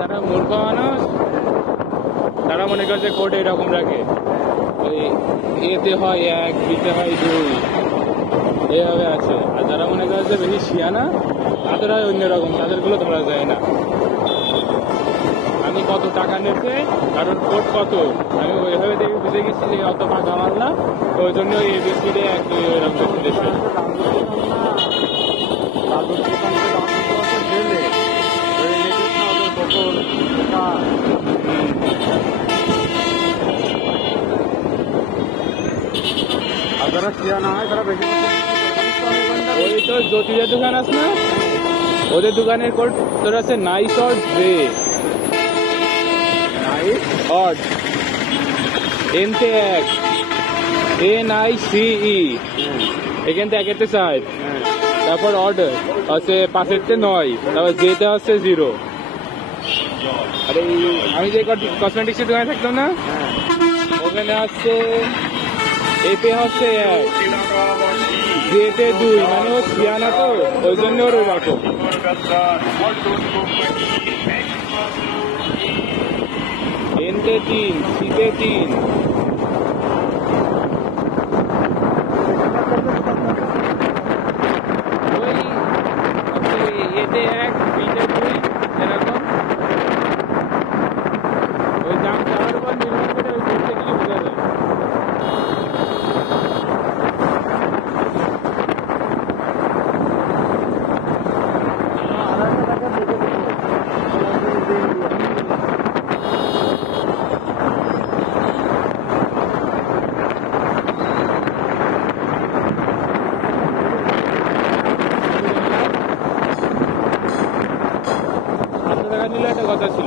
যারা মূর্খ মানুষ, তারা মনে করে যে কোড এরকম রাখে। ওই এতে হয় এক, বিতে হয় দুই এইভাবে আছে। আর যারা মনে করে যে বেশি শিয়ানা তাদের হয় অন্যরকম তাদেরগুলো তোমরা যায় না। আমি কত টাকা নেছে, কারণ কোড কত? আমি ওইভাবে দেখে বুঝে গেছি যে অত টাকা মারলাম তো ওই জন্য এই বিস্কিটে এক, দুই, এরকম দিচ্ছে দাদুর দোকান থেকে দাম দিতে হচ্ছে ঢেলে ওই লেগেছে না ওদের বকল পোকা আর যারা শিয়া না হয় তারা বেশি ওই তো জ্যোতিদের দোকান আছে না? ওদের দোকানের কোড তোর আছে নাইস অর ডে নাইস অড এন তে এক এন আই সি ই এখান থেকে একেতে চার হ্যাঁ। তারপর অর্ডার হচ্ছে পাঁচেরতে নয়। তারপর যেতে হচ্ছে জিরো আর আমি যে কসমেটিক্সের দোকানে থাকতাম না? হ্যাঁ। ওখানে হচ্ছে এতে হচ্ছে এক যেতে দুই মানে ও সিয়ানা তো, ওই জন্য ওর ওই রকম এনতে তিন, সিতে তিন। এতে এক বিতে দুই এরকম ওই দাম চাওয়ার উপর নির্ভর করে ওই করতে গেলে বোঝা যায় সাতশো টাকা নিলে একটা কথা ছিল।